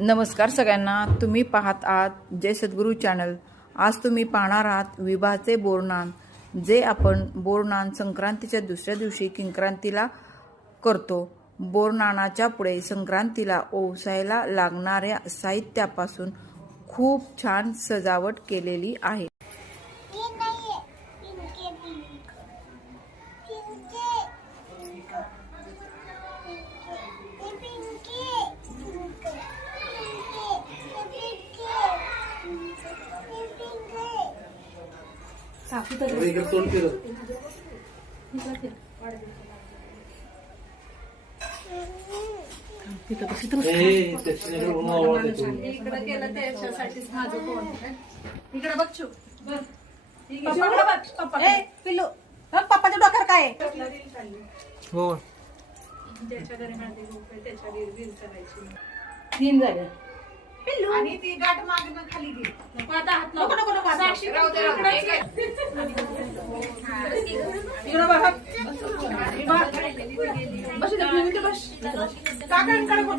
नमस्कार सगळ्यांना. तुम्ही पाहत आहात जय सद्गुरू चॅनल. आज तुम्ही पाहणार आहात विभाचे बोरनान जे आपण बोरनान संक्रांतीच्या दुसऱ्या दिवशी किंक्रांतीला करतो. बोरनानाच्या पुढे संक्रांतीला ओवसायला लागणाऱ्या साहित्यापासून खूप छान सजावट केलेली आहे. इकडे तोंड तुम्ही. इकडं केलं त्याच्यासाठीच माझं कोण? इकडं बघ चू पप्पाकडे बघ. पप्पा पिल्लू. बघ पप्पाच्या डोक्यावर काय आहे? हो. त्याच्या करायची. तीन झाले. पिल्लू आणि ती गाठ मागणं खाली घे नको आता हात लाव. साक्षी राहू दे, राहू दे. इकडं बघ, बघ. बस इथं, तू इथं बस. काकांकडे बघ.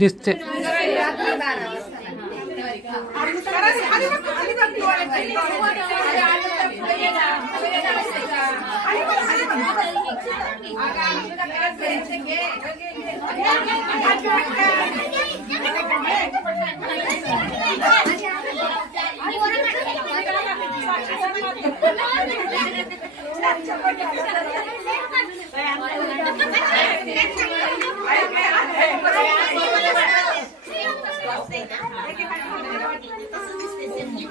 दिसते.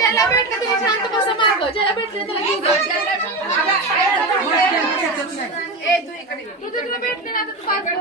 ज्याला भेटलं तुम्ही शांत बसा